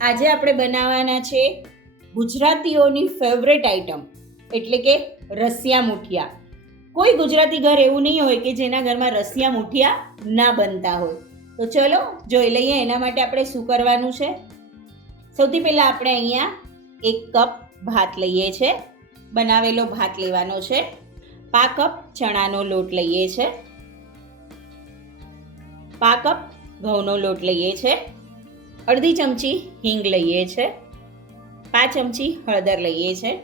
આજે આપણે બનાવવાના છે ગુજરાતીઓની ફેવરેટ આઈટમ એટલે કે રસિયા મુઠિયા. કોઈ ગુજરાતી ઘર એવું નહીં હોય કે જેના ઘરમાં રસિયા મુઠિયા ના બનતા હોય. તો ચલો જોઈ લઈએ એના માટે આપણે શું કરવાનું છે. સૌથી પહેલાં આપણે અહીંયા એક કપ ભાત લઈએ છે. બનાવેલો ભાત લેવાનો છે. પા કપ ચણાનો લોટ લઈએ છે. પા કપ ઘઉંનો લોટ લઈએ છે. અડધી ચમચી હિંગ લઈએ છે. પાંચ ચમચી હળદર લઈએ છે.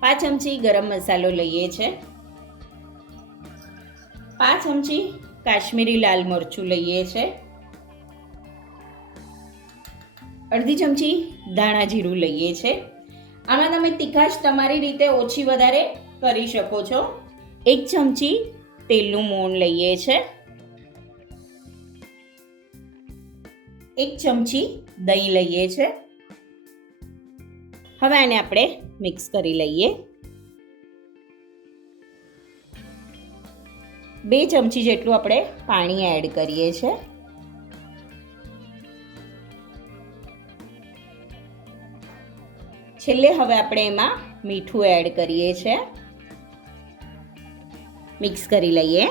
પાંચ ચમચી ગરમ મસાલો લઈએ છે. પાંચ ચમચી કાશ્મીરી લાલ મરચું લઈએ છે. અડધી ચમચી ધાણા જીરું લઈએ છે. આમાં તમે તીખાશ તમારી રીતે ઓછી વધારે કરી શકો છો. એક ચમચી તેલનું મોણ લઈએ છે. એક ચમચી દહીં લઈએ છે. હવે આને આપણે મિક્સ કરી લઈએ. બે ચમચી જેટલું આપણે પાણી એડ કરીએ છે. છેલ્લે હવે આપણે એમાં મીઠું એડ કરીએ છે. મિક્સ કરી લઈએ.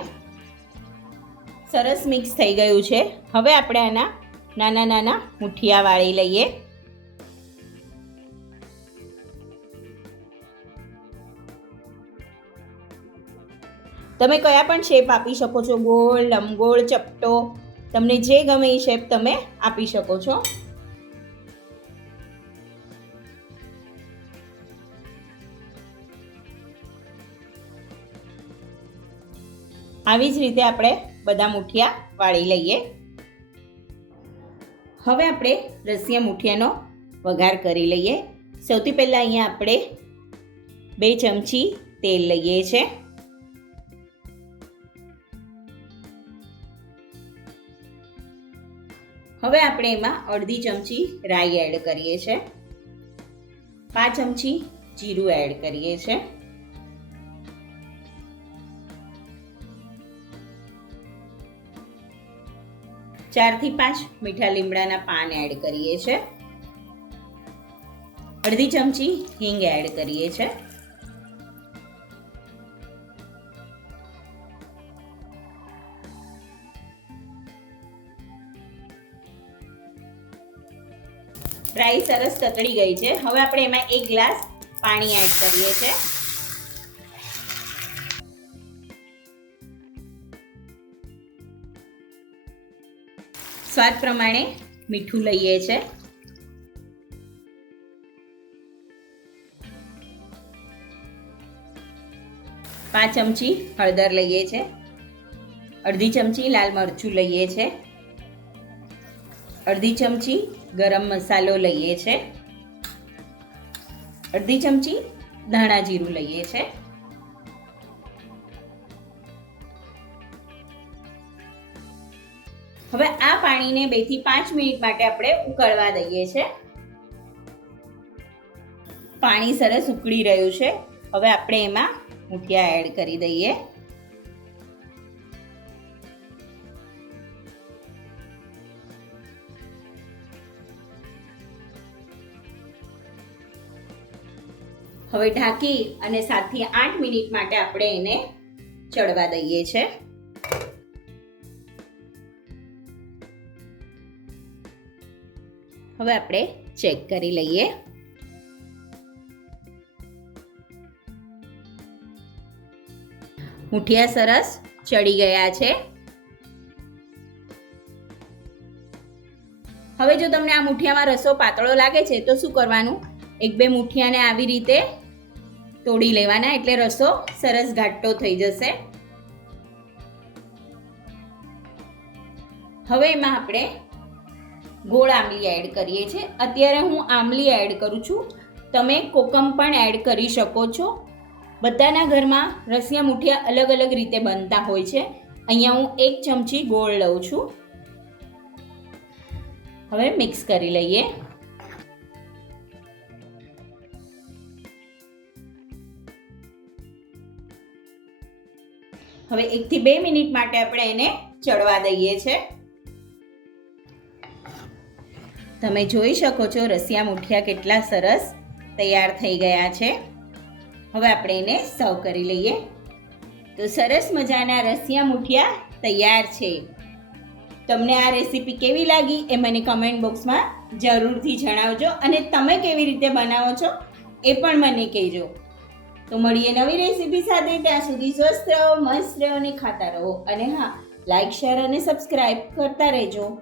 સરસ મિક્સ થઈ ગયું છે. હવે આપણે આના નાના નાના મુઠિયા વાળી લઈએ. તમે કયા પણ શેપ આપી શકો છો, ગોળ લંબગોળ ચપટો, તમને જે ગમે એ શેપ તમે આપી શકો છો. આવી જ રીતે આપણે બધા મુઠિયા વાળી લઈએ. હવે આપણે રસિયા મુઠિયાનો વઘાર કરી લઈએ. સૌથી પહેલાં અહીંયા આપણે બે ચમચી તેલ લઈએ છે. હવે આપણે એમાં અડધી ચમચી રાઈ એડ કરીએ છે. પાંચ ચમચી જીરું એડ કરીએ છે. ચારથી પાંચ મીઠા લીમડાના પાન એડ કરીએ છે. અડધી ચમચી હિંગ એડ કરીએ છે. રાઈ સરસ તતડી ગઈ છે. હવે આપણે એમાં એક ગ્લાસ પાણી એડ કરીએ છે. સ્વાદ પ્રમાણે મીઠું લઈએ છે. પાંચ ચમચી હળદર લઈએ છે. અડધી ચમચી લાલ મરચું લઈએ છે. અડધી ચમચી ગરમ મસાલો લઈએ છે. અડધી ચમચી ધાણા જીરું લઈએ છે. હવે આ પાણીને બેથી પાંચ મિનિટ માટે આપણે ઉકળવા દઈએ છે. પાણી સરસ ઉકળી રહ્યું છે. હવે આપણે એમાં મૂઠિયા એડ કરી દઈએ. હવે ઢાંકી અને સાતથી આઠ મિનિટ માટે આપણે એને ચડવા દઈએ છે. હવે આપણે ચેક કરી લઈએ. મુઠિયા સરસ ચડી ગયા છે. હવે જો તમને આ મુઠિયામાં રસો પાતળો લાગે છે, તો શું કરવાનું? એક બે મુઠિયાને આવી રીતે તોડી લેવાના, એટલે રસો સરસ ઘાટો થઈ જશે. હવે એમાં આપણે ગોળ આંબલી એડ કરીએ છીએ. અત્યારે હું આંબલી એડ કરું છું. તમે કોકમ પણ એડ કરી શકો છો. બધાના ઘરમાં રસિયા મુઠિયા અલગ અલગ રીતે બનતા હોય છે. અહીંયા હું એક ચમચી ગોળ લઉં છું. હવે મિક્સ કરી લઈએ. હવે એકથી બે મિનિટ માટે આપણે એને ચડવા દઈએ છે. તમે જોઈ શકો છો રસિયા મુઠિયા કેટલા સરસ તૈયાર થઈ ગયા છે. હવે આપણે એને સર્વ કરી લઈએ. તો સરસ મજાના રસિયા મુઠિયા તૈયાર છે. તમને આ રેસીપી કેવી લાગી એ મને કમેન્ટ બોક્સમાં જરૂરથી જણાવજો અને તમે કેવી રીતે બનાવો છો એ પણ મને કહેજો. તો મળીએ નવી રેસીપી સાથે, ત્યાં સુધી સ્વસ્થ રહો, મસ્ત રહો અને ખાતા રહો. અને હા લાઇક શેર અને સબસ્ક્રાઈબ કરતા રહેજો.